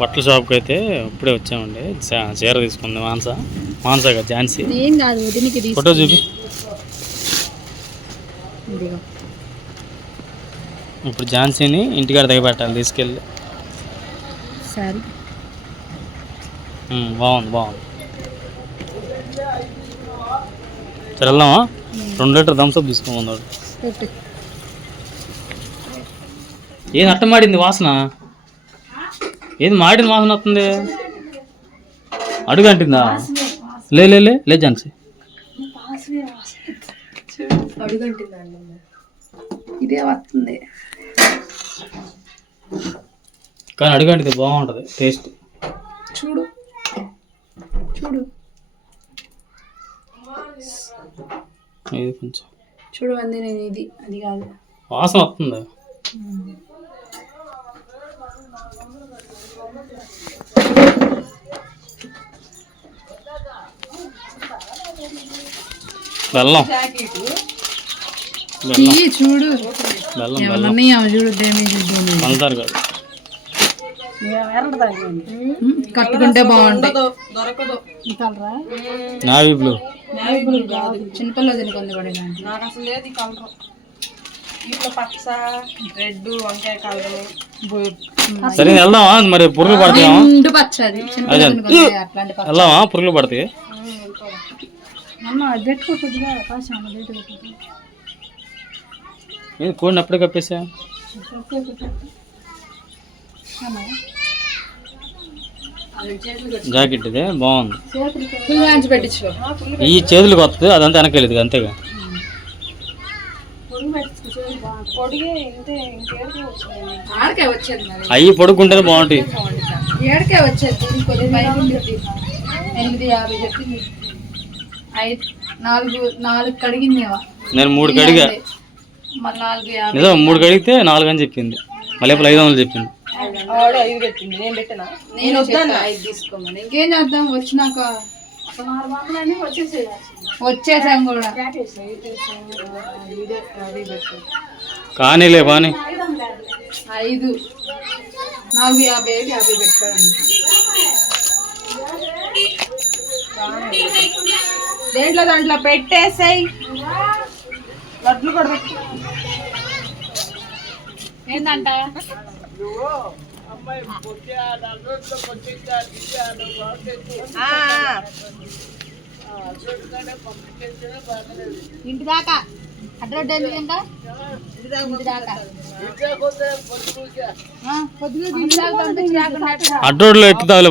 బట్టల షాప్కి అయితే ఇప్పుడే వచ్చామండి. చీర తీసుకుంది మానస. మానస కదా ఝాన్సీ. ఏం కాదు ఫోటో చూపి. ఇప్పుడు ఝాన్సీని ఇంటికాడ దిగబెట్టాలి తీసుకెళ్ళి. సరే. బాగుంది బాగుంది. సరే వెళ్దామా? రెండు లీటర్ థమ్స్అప్ తీసుకోమన్నాడు. పెట్టు. ఏది అట్ట మాడింది వాసన? ఏది మాడిన వాసన వస్తుంది? అడుగు అంటుందా? లే లే లే లే ఝాన్సీ. ఇదే వస్తుంది. కానీ అడుగంటిది బాగుంటుంది టేస్ట్. చూడు. చూడు. ఇది కొంచెం. చూడు అంది నేను ఇది అది కాదు. వాసన వస్తుంది. బెల్లం. చూడు. బెల్లం ఏమన్నా బెల్లం. ఉన్నాయా? చూడు డ్యామేజ్ పంచదార కాదు. కట్టుకుంటే బాగుంటాయి. దొరకదు కలరా? Navy blue. చిన్నపిల్ల తినుకుంది కూడా ఇలాంటి నాకు అసలు లేదు ఈ కలర్. ఇంట్లో పచ్చ రెడ్ వంకాయ కలర్. సరే వెళ్దామా? మరి పురుగులు పడతాయా? అట్లాంటి పురుగులు పడతాయి? అమ్మ అది పెట్టుకో కొద్దిగా కాశం అమ్మ బయట పెట్టుకో. ఏది కోడిని అప్పుడే కప్పేసా? జాకెట్ ఇదే బాగుంది. ఈ చేతులకు వస్తుంది అదంతా వెనకెళ్ళదు అంతేగా. పొడిగే ఇంతే ఇంకేడికి వచ్చింది. ఆడకే వచ్చేది మరి. అవి పడుకుంటేనే బాగుంటాయి. ఎనిమిది యాభై చెప్పింది ఐదు నాలుగు నాలుగు కడిగిందేవా నేను మూడు కడిగా. మరి నాలుగు యాభై. నిజం మూడు కడిగితే నాలుగు అని చెప్పింది. మళ్ళీ ఇప్పుడు ఐదు వందలు చెప్పింది. ఆవిడ ఐదు పెట్టింది నేను పెట్టినా? నేను వద్దాను ఐదు తీసుకోమని. ఇంకేం చేద్దాం? వచ్చినాక వచ్చేసాం కూడా. కానీలే బాని. ఐదు నాలుగు యాభై ఐదు యాభై పెట్టాడండి దేంట్లో దాంట్లో పెట్టేసాయి. లడ్లు కూడా పెట్టు. ఏంటంట ఆ, ఇంటి దాకా. అడ్రస్ ఎందుకు ఇంకా. అడ్రోడ్లో ఎక్కుతావులే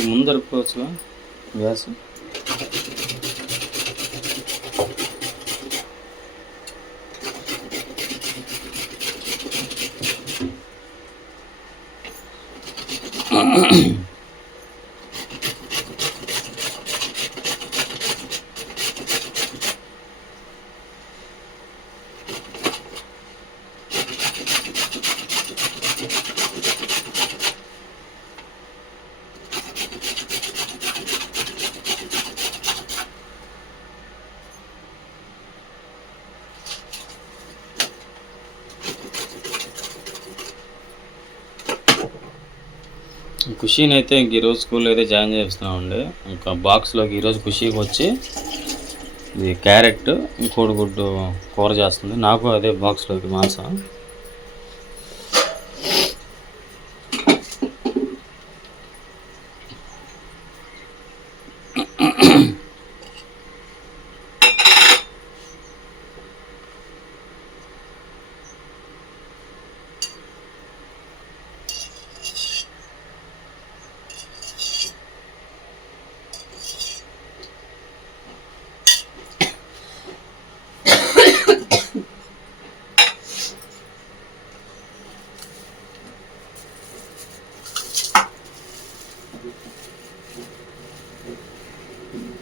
కొంచెం ముందు దొరుకుకోవచ్చు గ్యాస్ ఖుషీని అయితే ఇంక ఈరోజు స్కూల్లో అయితే జాయిన్ చేస్తున్నామండి ఇంకా బాక్స్లోకి ఈరోజు ఖుషీకి వచ్చి ఇది క్యారెట్ కోడిగుడ్డు కూర చేస్తుంది. నాకు అదే బాక్స్లోకి మాంసం. Thank you.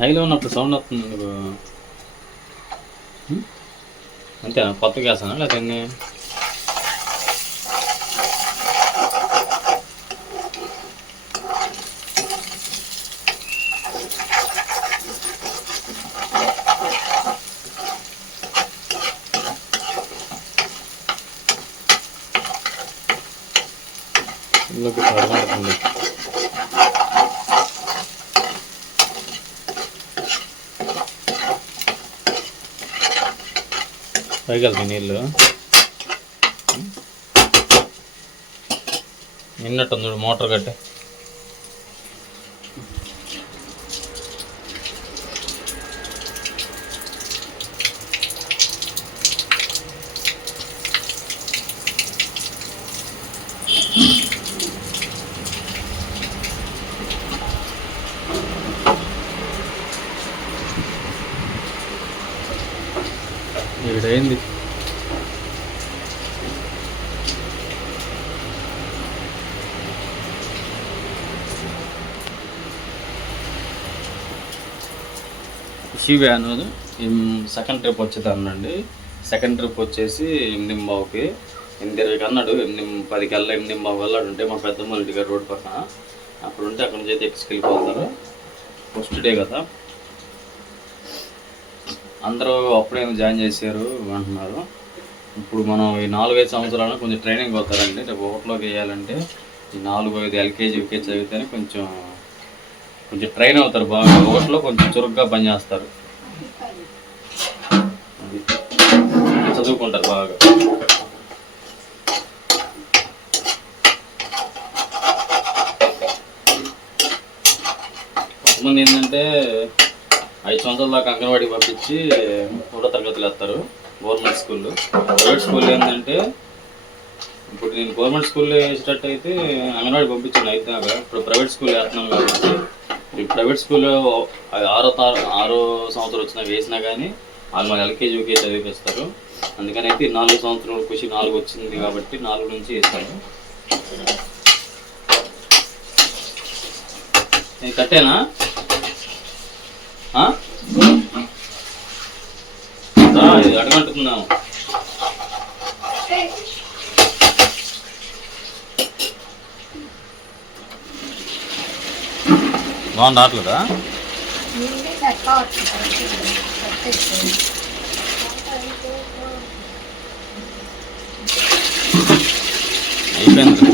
హైలో ఉన్నప్పుడు సౌండ్ వస్తుంది నీకు? అంతేనా? కొత్త గ్యాసనా లేకపోతే ఎన్ని? ఇందులోకి పడమాడుతుంది పైకి నీళ్ళు నిన్నట్టుంది మోటార్ కట్టే. షివే అనేది సెకండ్ ట్రిప్ వచ్చేది సెకండ్ ట్రిప్ వచ్చేసి ఎనిమిదింబావుకి ఎనిమిది ఇరవైకి అన్నాడు ఎనిమిది పదికి వెళ్ళా ఎనిమిదింబావు వెళ్ళాడు ఉంటే మా పెద్దమ్మ ఇంటి గారు రోడ్ పక్కన. అక్కడ ఉంటే అక్కడ నుంచి అయితే ఎక్స్కెళ్ళిపోతారు ఫస్ట్ డే కదా. అందరూ అప్పుడే జాయిన్ చేశారు అంటున్నారు. ఇప్పుడు మనం ఈ నాలుగైదు సంవత్సరాలు కొంచెం ట్రైనింగ్ పోతారండి రేపు ఓట్లోకి వేయాలంటే ఈ నాలుగు ఐదు ఎల్కేజీ యూకేజీ చదివితేనే కొంచెం కొంచెం ట్రైన్ అవుతారు బాగా. ఓట్లో కొంచెం చురుగ్గా పనిచేస్తారు చదువుకుంటారు బాగా. కొంతమంది ఏంటంటే ఐదు సంవత్సరాల దాకా అంగన్వాడీకి పంపించి మూడో తరగతులు వేస్తారు గవర్నమెంట్ స్కూల్లో. ప్రైవేట్ స్కూల్ ఏంటంటే ఇప్పుడు నేను గవర్నమెంట్ స్కూల్లో వేసేటట్టు అయితే అంగన్వాడీ పంపించాను అయితే ఇప్పుడు ప్రైవేట్ స్కూల్ వేస్తున్నాను కాబట్టి ఈ ప్రైవేట్ స్కూల్లో ఆరో తార ఆరో సంవత్సరం వచ్చినా వేసినా కానీ వాళ్ళు మాకు ఎల్కేజీ యూకే చదివిపిస్తారు. అందుకని అయితే నాలుగు సంవత్సరాలు కృషి నాలుగు వచ్చింది కాబట్టి నాలుగు నుంచి వేస్తాను నేను కట్టేనా? ఇది అడగంటున్నాము బాగుంది రావట్లేదా అయిపోయింది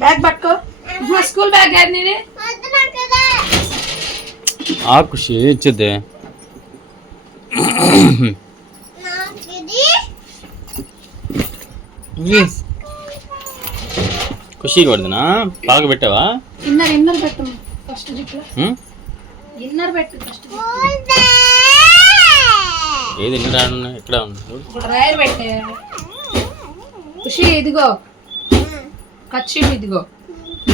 బ్యాగ్ పట్టుకో మా స్కూల్ బ్యాగ్ ఆ ఖుషి ఇచ్చేద్దే ఖుషి కొడుతున్నా? పాక పెట్టావా? ఇన్నర్ ఇన్నర్ పెట్టు. ఫస్ట్? ఇన్నర్ పెట్టు ఫస్ట్ ఏది ఎన్ని రాను ఇక్కడ పెట్టే. ఖుషి ఇదిగో. కచ్చిప్ ఇదిగో.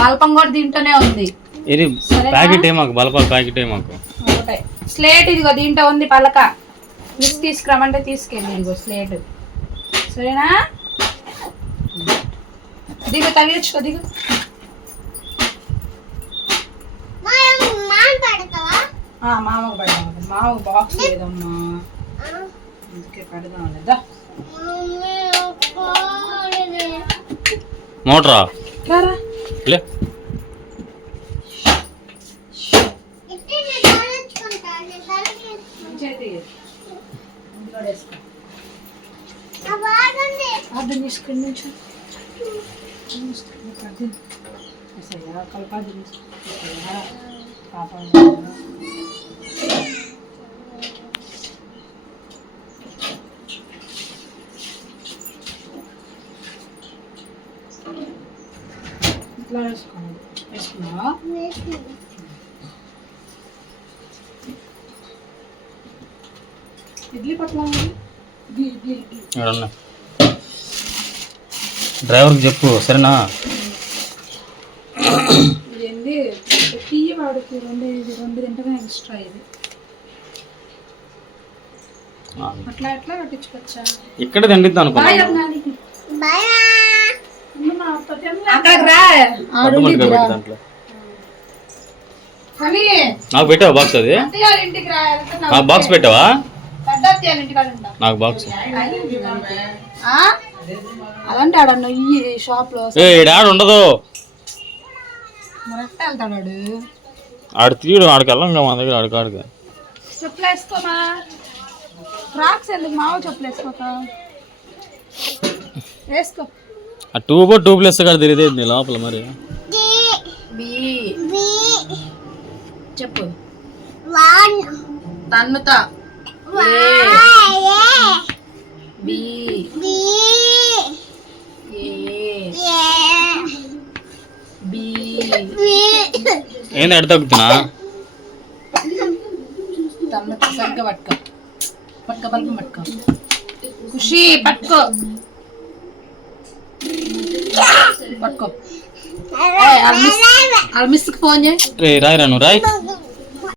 బల్పం కూడా దీంట్లోనే ఉంది. ఇది? ప్యాకెట్ ఏ మాకు? బలపాల ప్యాకెట్ ఏ మాకు? ఒకటే స్లేట్ ఇదిగో దీంట్లో ఉంది పలక. మిస్ తీసుకురమ్మంటే తీసుకెళ్ళి ఇదిగో స్లేట్. సరేనా? దిగు తగిలించుకో దిగు. ఆ, మామకు పెడదాం మామకు బాక్స్ లేదమ్మా. అందుకే పెడదాం లేదా మోటరా? લે ಅದನ್ನ ಇಷ್ಟು ಕಣ್ಣು ಕಳ್ಕೊಂಡು ಪಾಪ డ్రైవర్కి చెప్పు సరేనా? ఇదేంది? టీ వాడికి రెండు ఇది రెండు తింటమే ఎక్స్ట్రా ఇది. ఆ, అట్లా ఎట్లా కట్టించుకోవచ్చా ఇక్కడ తిండిద్దాం అనుకున్నాను నాకు. పెట్టావా బాక్స్ అది? బాక్స్ పెట్టావా? నాకు బాక్స్. ఆ? అలాంటి ఆడ నొయ్యి షాప్లో ఏ డాడ్ ఉండదు. వెళ్తాడు? ఆడు. తీయడు ఆడికి వెళ్ళం దగ్గర ఆడికి ఆడికి. చెప్పులు వేసుకోమా? ఫ్రాక్స్ ఎందుకు? మావ చెప్పులు వేసుకోక? వేసుకో. ఆ లోపల మరి? బి. చెప్పు. తన్నుతా. బి ఏ బి ఏంది ఎడ తగ్గుతున్నా తన్నుతా సరిగ్గా పట్టుకో. పట్టుకో బల్బం పట్టుకో. ఖుషి పట్టుకో. పట్టుకో. ఏయ్, వాళ్ళ మిస్ వాళ్ళ మిస్కి ఫోన్ చేయి. రే రాయిరా నువ్వు రాయ్.